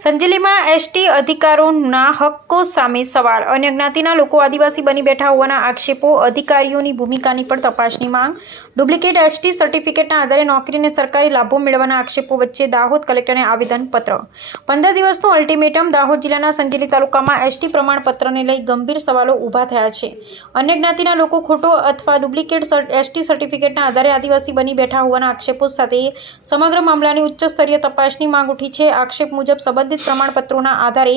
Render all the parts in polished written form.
સંજેલીમાં ST અધિકારીઓના હક્કો સામે સવાલ। અન્ય જ્ઞાતિના લોકો આદિવાસી બની બેઠા હોવાના આક્ષેપો। અધિકારીઓની ભૂમિકાની પણ તપાસની માંગ। ડુપ્લિકેટ એસટી સર્ટિફિકેટના આધારે નોકરી અને સરકારી લાભો મેળવવાના આક્ષેપો વચ્ચે દાહોદ કલેક્ટરને આવેદનપત્ર। 15 દિવસનું અલ્ટિમેટમ। દાહોદ જિલ્લાના સંજેલી તાલુકામાં એસટી પ્રમાણપત્રને લઈ ગંભીર સવાલો ઊભા થયા છે। અન્ય જ્ઞાતિના લોકો ખોટો અથવા ડુપ્લિકેટ એસટી સર્ટિફિકેટના આધારે આદિવાસી બની બેઠા હોવાના આક્ષેપો સાથે સમગ્ર મામલાની ઉચ્ચ સ્તરીય તપાસની માંગ ઉઠી છે। આક્ષેપ મુજબ સંબંધિત પ્રમાણપત્રોના આધારે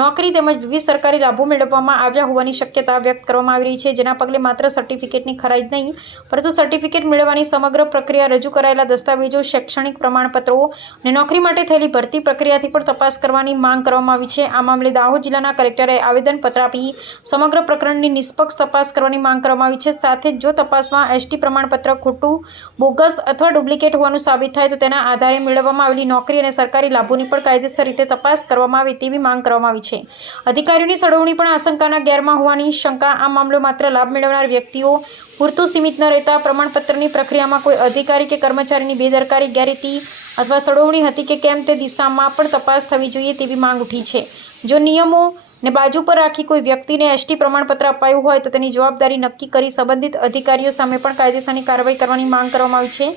નોકરી તેમજ વિવિધ સરકારી લાભો મેળવવામાં આવ્યા હોવાની શક્યતા વ્યક્ત કરવામાં આવી રહી છે, જેના પગલે માત્ર સર્ટિફિકેટની ખરાઈ જ નહીં પરંતુ સર્ટિફિકેટ મેળવવાની સમગ્ર પ્રક્રિયા, રજૂ કરાયેલા દસ્તાવેજો, શૈક્ષણિક પ્રમાણપત્રો અને નોકરી માટે થયેલી ભરતી પ્રક્રિયાથી પણ તપાસ કરવાની માંગ કરવામાં આવી છે। આ મામલે દાહોદ જિલ્લાના કલેક્ટરે આવેદનપત્ર આપી સમગ્ર પ્રકરણની નિષ્પક્ષ તપાસ કરવાની માંગ કરવામાં આવી છે। સાથે જ જો તપાસમાં એસટી પ્રમાણપત્ર ખોટું, બોગસ અથવા ડુપ્લિકેટ હોવાનું સાબિત થાય તો તેના આધારે મેળવવામાં આવેલી નોકરી અને સરકારી લાભોની પણ કાયદેસર રીતે તપાસ કરવામાં આવે તેવી માંગ કરવામાં આવી છે। અધિકારીઓની સળવણી પણ આશંકાના ગેરમાં હોવાની શંકા। આ મામલો માત્ર લાભ મેળવનાર વ્યક્તિઓ પૂરતું સીમિત ન રહેતા પ્રમાણપત્રની પ્રક્રિયામાં કોઈ અધિકારી કે કર્મચારીની બેદરકારી, ગેરરીતિ અથવા સળવણી હતી કે કેમ તે દિશામાં પણ તપાસ થવી જોઈએ તેવી માંગ ઉઠી છે। જો નિયમો ને બાજુ પર રાખી કોઈ વ્યક્તિને એસટી પ્રમાણપત્ર અપાયું હોય તો તેની જવાબદારી નક્કી કરી સંબંધિત અધિકારીઓ સામે પણ કાયદેસરની કાર્યવાહી કરવાની માંગ કરવામાં આવી છે।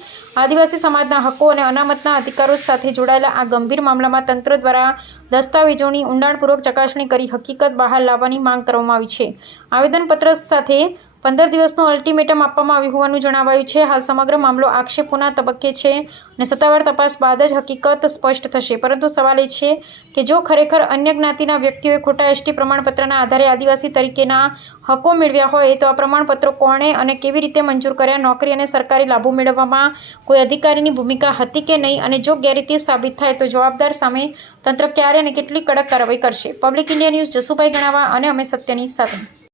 આદિવાસી સમાજના હક્કો અને અનામતના અધિકારો સાથે જોડાયેલા આ ગંભીર મામલામાં તંત્ર દ્વારા દસ્તાવેજોની ઊંડાણપૂર્વક ચકાસણી કરી હકીકત બહાર લાવવાની માંગ કરવામાં આવી છે। આવેદનપત્ર સાથે 15 દિવસનું અલ્ટિમેટમ આપવામાં આવ્યું હોવાનું જણાવાયું છે। હાલ સમગ્ર મામલો આક્ષેપોના તબક્કે છે અને સત્તાવાર તપાસ બાદ જ હકીકત સ્પષ્ટ થશે, પરંતુ સવાલ એ છે કે જો ખરેખર અન્ય જ્ઞાતિના વ્યક્તિઓએ ખોટા એસટી પ્રમાણપત્રના આધારે આદિવાસી તરીકેના હક્કો મેળવ્યા હોય તો આ પ્રમાણપત્રો કોણે અને કેવી રીતે મંજૂર કર્યા? નોકરી અને સરકારી લાભો મેળવવામાં કોઈ અધિકારીની ભૂમિકા હતી કે નહીં? અને જો ગેરરીતિ સાબિત થાય તો જવાબદાર સામે તંત્ર ક્યારે અને કેટલી કડક કાર્યવાહી કરશે? પબ્લિક ઇન્ડિયા ન્યૂઝ, જસુભાઈ ગણાવા અને અમે સત્યની સાથે।